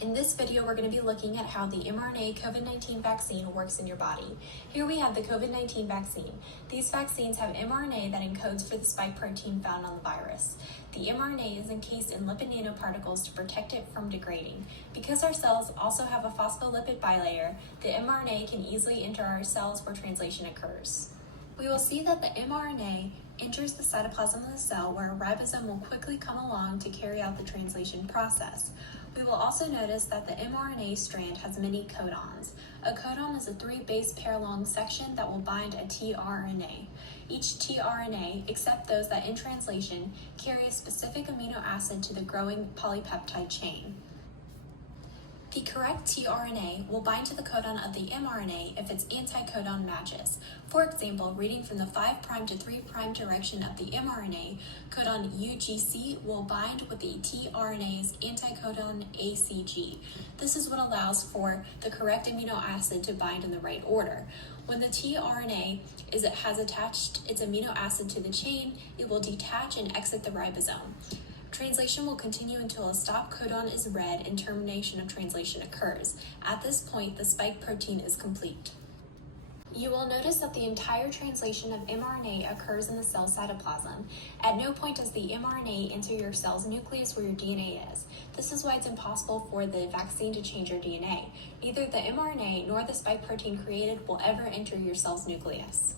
In this video, we're going to be looking at how the mRNA COVID-19 vaccine works in your body. Here we have the COVID-19 vaccine. These vaccines have mRNA that encodes for the spike protein found on the virus. The mRNA is encased in lipid nanoparticles to protect it from degrading. Because our cells also have a phospholipid bilayer, the mRNA can easily enter our cells where translation occurs. We will see that the mRNA enters the cytoplasm of the cell where a ribosome will quickly come along to carry out the translation process. We will also notice that the mRNA strand has many codons. A codon is a 3-base pair long section that will bind a tRNA. Each tRNA, except those that in translation, carry a specific amino acid to the growing polypeptide chain. The correct tRNA will bind to the codon of the mRNA if its anticodon matches. For example, reading from the 5' to 3' direction of the mRNA, codon UGC will bind with the tRNA's anticodon ACG. This is what allows for the correct amino acid to bind in the right order. When the tRNA has attached its amino acid to the chain, it will detach and exit the ribosome. Translation will continue until a stop codon is read and termination of translation occurs. At this point, the spike protein is complete. You will notice that the entire translation of mRNA occurs in the cell cytoplasm. At no point does the mRNA enter your cell's nucleus where your DNA is. This is why it's impossible for the vaccine to change your DNA. Neither the mRNA nor the spike protein created will ever enter your cell's nucleus.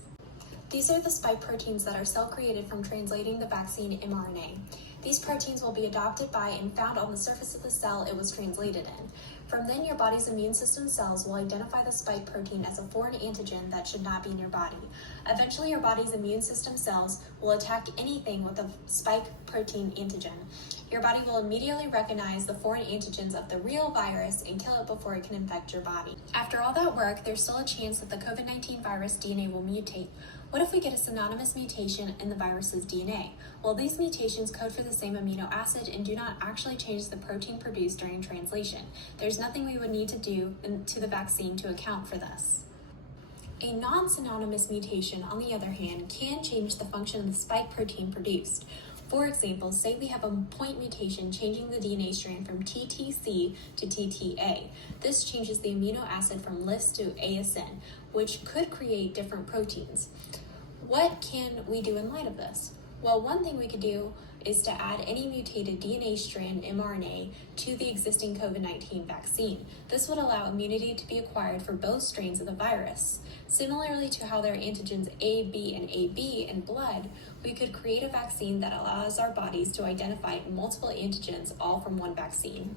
These are the spike proteins that are cell-created from translating the vaccine mRNA. These proteins will be adopted by and found on the surface of the cell it was translated in. From then, your body's immune system cells will identify the spike protein as a foreign antigen that should not be in your body. Eventually, your body's immune system cells will attack anything with a spike protein antigen. Your body will immediately recognize the foreign antigens of the real virus and kill it before it can infect your body. After all that work, there's still a chance that the COVID-19 virus DNA will mutate. What if we get a synonymous mutation in the virus's DNA? Well, these mutations code for the same amino acid and do not actually change the protein produced during translation. There's nothing we would need to do to the vaccine to account for this. A non-synonymous mutation, on the other hand, can change the function of the spike protein produced. For example, say we have a point mutation changing the DNA strand from TTC to TTA. This changes the amino acid from LIS to ASN, which could create different proteins. What can we do in light of this? Well, one thing we could do is to add any mutated DNA strand mRNA to the existing COVID-19 vaccine. This would allow immunity to be acquired for both strains of the virus. Similarly to how there are antigens A, B, and AB in blood, we could create a vaccine that allows our bodies to identify multiple antigens all from one vaccine.